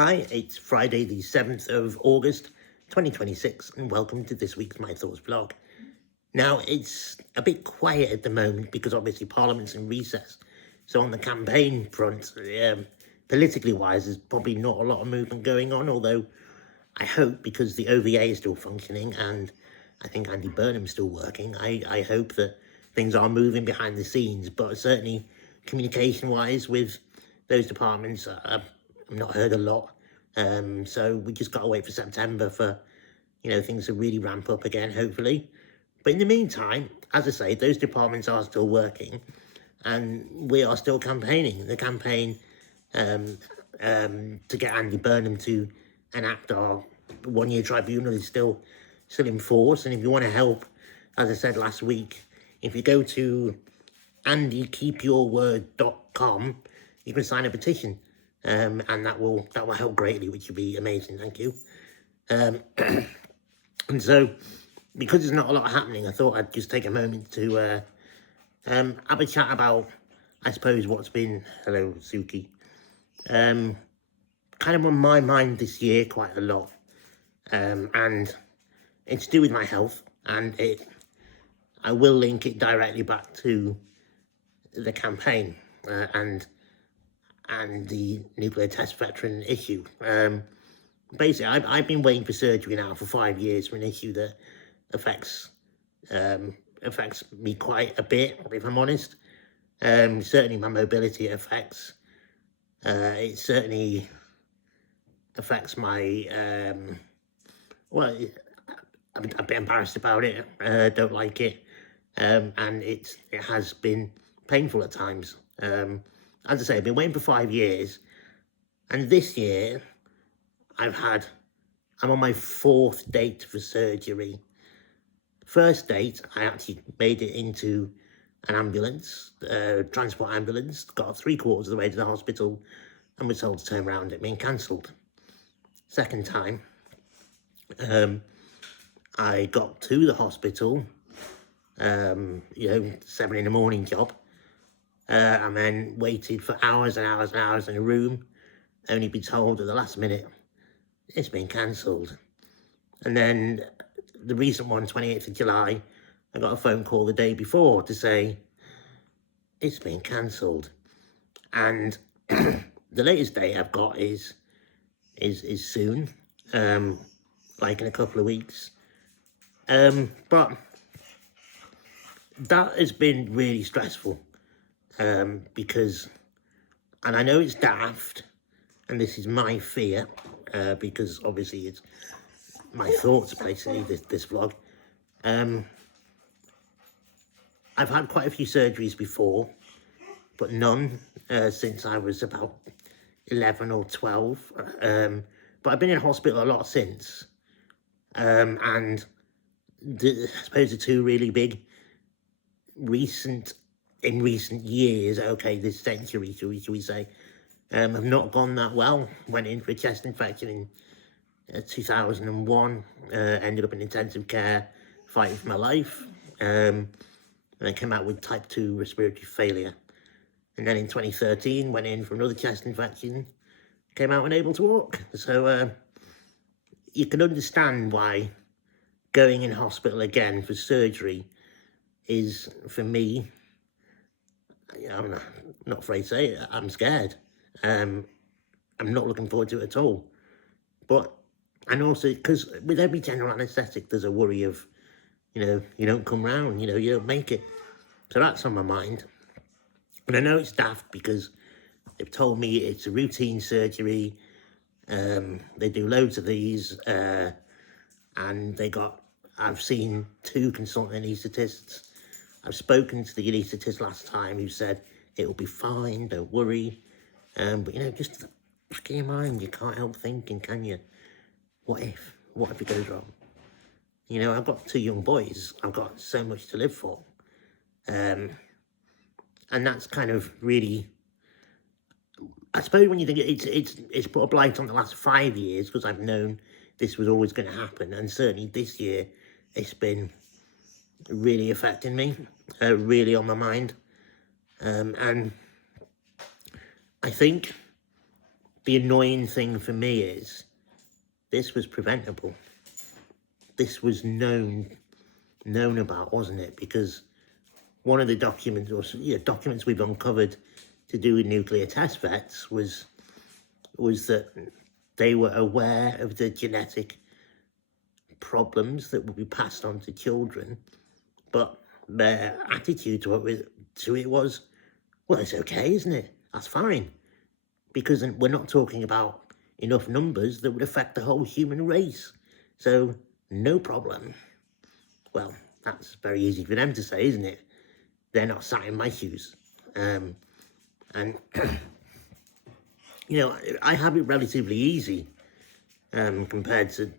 Hi, it's Friday the 7th of August 2026 and welcome to this week's My Thoughts vlog. Now, it's a bit quiet at the moment because obviously Parliament's in recess. So on the campaign front, politically wise, there's probably not a lot of movement going on, although I hope, because the OVA is still functioning and I think Andy Burnham's still working, I hope that things are moving behind the scenes, but certainly communication-wise with those departments, I've not heard a lot. So we just got to wait for September for, things to really ramp up again, hopefully. But in the meantime, as I say, those departments are still working and we are still campaigning. The campaign to get Andy Burnham to enact our one-year tribunal is still in force. And if you want to help, as I said last week, if you go to andykeepyourword.com, you can sign a petition, and that will help greatly, which would be amazing. Thank you. And so, because there's not a lot happening, I thought I'd just take a moment to have a chat about, I suppose, what's been, hello Suki, kind of on my mind this year quite a lot, and it's to do with my health, and I will link it directly back to the campaign and the nuclear test veteran issue. Basically, I've been waiting for surgery now for 5 years for an issue that affects me quite a bit, if I'm honest. Certainly my mobility affects. It certainly affects my, well, I'm a bit embarrassed about it, don't like it, and it has been painful at times. As I say, I've been waiting for 5 years, and this year I'm on my 4th date for surgery. First date, I actually made it into an ambulance, transport ambulance, got 3/4 of the way to the hospital and was told to turn around at me and cancelled. Second time, I got to the hospital, 7 in the morning job, and then waited for hours and hours and hours in a room, only be told at the last minute, it's been cancelled. And then the recent one, 28th of July, I got a phone call the day before to say, it's been cancelled. And the latest date I've got is soon, like in a couple of weeks. But that has been really stressful, because, and I know it's daft, and this is my fear, because obviously it's my thoughts, basically, this vlog. I've had quite a few surgeries before, but none since I was about 11 or 12. But I've been in hospital a lot since. And I suppose the two really big in recent years, okay, this century, shall we say, have not gone that well. Went in for a chest infection in 2001, ended up in intensive care, fighting for my life, and I came out with type 2 respiratory failure. And then in 2013, went in for another chest infection, came out unable to walk. So you can understand why going in hospital again for surgery is, for me, I'm not afraid to say it, I'm scared. I'm not looking forward to it at all. But, and also, because with every general anaesthetic, there's a worry of, you don't come round, you don't make it. So that's on my mind. And I know it's daft because they've told me it's a routine surgery. They do loads of these, and I've seen 2 consultant anaesthetists. I've spoken to the anaesthetist last time who said it will be fine, don't worry. But just the back of your mind, you can't help thinking, can you? What if it goes wrong? I've got 2 young boys. I've got so much to live for. And that's kind of really, I suppose when you think it's put a blight on the last 5 years, because I've known this was always going to happen. And certainly this year, it's been really affecting me, really on my mind. And I think the annoying thing for me is this was preventable. This was known about, wasn't it? Because one of the documents, or documents we've uncovered to do with nuclear test vets was that they were aware of the genetic problems that would be passed on to children, but their attitude to it was, well, it's okay, isn't it? That's fine. Because we're not talking about enough numbers that would affect the whole human race. So, no problem. Well, that's very easy for them to say, isn't it? They're not sat in my shoes. And, you know, I have it relatively easy compared to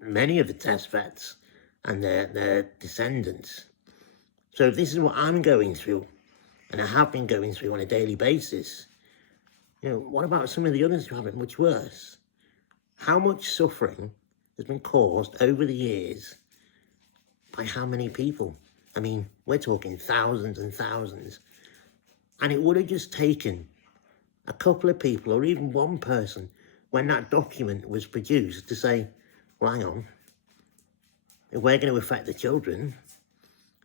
many of the test vets and their descendants. So if this is what I'm going through, and I have been going through on a daily basis, you know, what about some of the others who have it much worse? How much suffering has been caused over the years by how many people? I mean, we're talking thousands and thousands. And it would have just taken a couple of people, or even one person, when that document was produced, to say, well, hang on, if we're going to affect the children,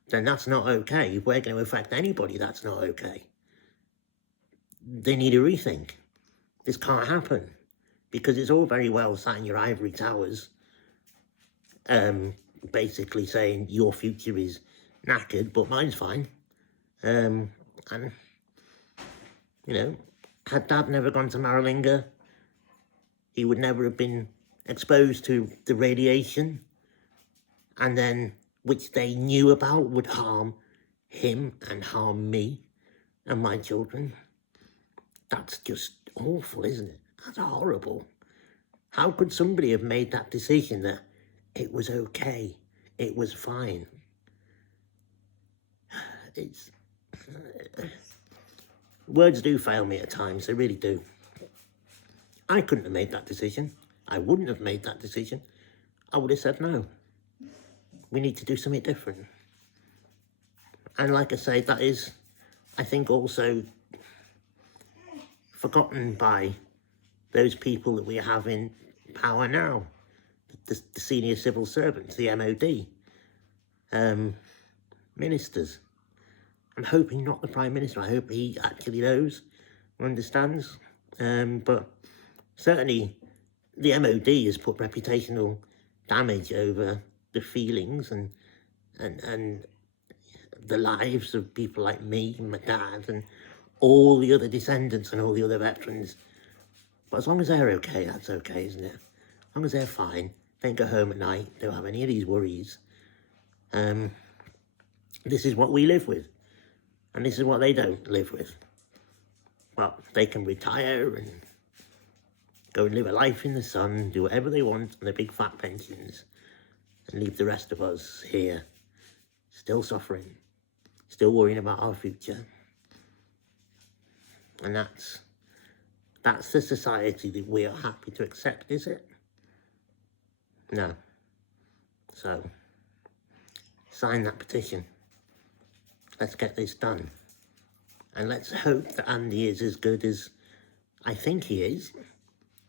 then that's not okay. If we're going to affect anybody, that's not okay. They need a rethink. This can't happen, because it's all very well sat in your ivory towers, basically saying your future is knackered, but mine's fine. And, you know, had Dad never gone to Maralinga, he would never have been exposed to the radiation, and then, which they knew about, would harm him and harm me and my children. That's just awful, isn't it? That's horrible. How could somebody have made that decision that it was okay, it was fine? It's... words do fail me at times, they really do. I couldn't have made that decision. I wouldn't have made that decision. I would have said no. We need to do something different. And like I say, that is, I think, also forgotten by those people that we have in power now, the senior civil servants, the MOD, ministers. I'm hoping not the Prime Minister. I hope he actually knows, understands. But certainly the MOD has put reputational damage over the feelings and the lives of people like me and my dad and all the other descendants and all the other veterans. But as long as they're okay, that's okay, isn't it? As long as they're fine, they go home at night, don't have any of these worries. This is what we live with, and this is what they don't live with. Well, they can retire and go and live a life in the sun, do whatever they want on their big fat pensions, and leave the rest of us here, still suffering, still worrying about our future. And that's the society that we are happy to accept, is it? No. So, sign that petition. Let's get this done. And let's hope that Andy is as good as I think he is,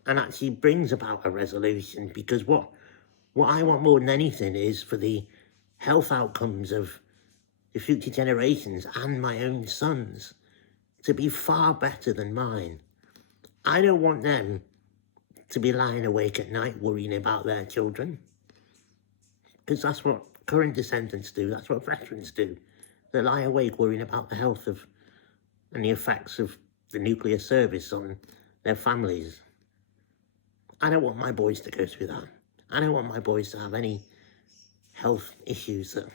and actually brings about a resolution, because what I want more than anything is for the health outcomes of the future generations and my own sons to be far better than mine. I don't want them to be lying awake at night worrying about their children, because that's what current descendants do, that's what veterans do. They lie awake worrying about the health of and the effects of the nuclear service on their families. I don't want my boys to go through that. I don't want my boys to have any health issues that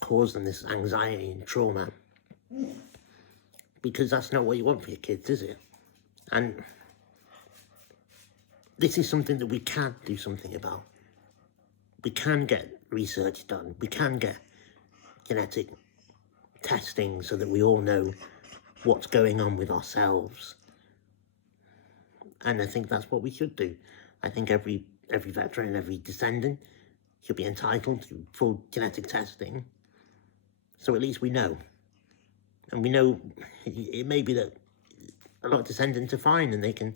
cause them this anxiety and trauma, because that's not what you want for your kids, is it? And this is something that we can do something about. We can get research done. We can get genetic testing so that we all know what's going on with ourselves. And I think that's what we should do. I think every veteran, every descendant should be entitled to full genetic testing, so at least we know. And we know it may be that a lot of descendants are fine and they can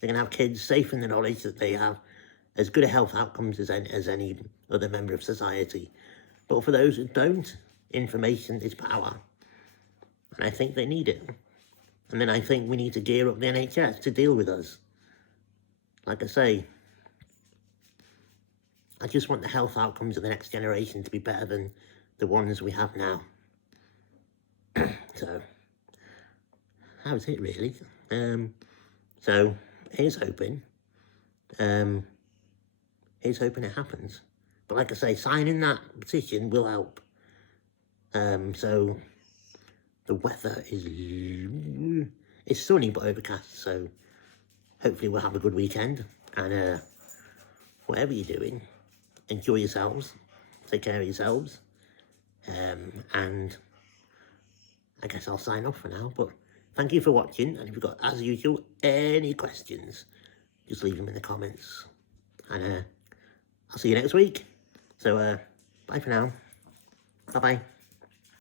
They're going to have kids safe in the knowledge that they have as good a health outcomes as any other member of society. But for those who don't, information is power. And I think they need it. And then I think we need to gear up the NHS to deal with us. Like I say, I just want the health outcomes of the next generation to be better than the ones we have now. So, that was it really. So, here's hoping. Here's hoping it happens. But like I say, signing that petition will help. So, the weather is it's sunny but overcast, so hopefully we'll have a good weekend. And whatever you're doing, enjoy yourselves, take care of yourselves. And I guess I'll sign off for now, but thank you for watching, and if you've got, as usual, any questions, just leave them in the comments, and I'll see you next week. So, bye for now. Bye-bye.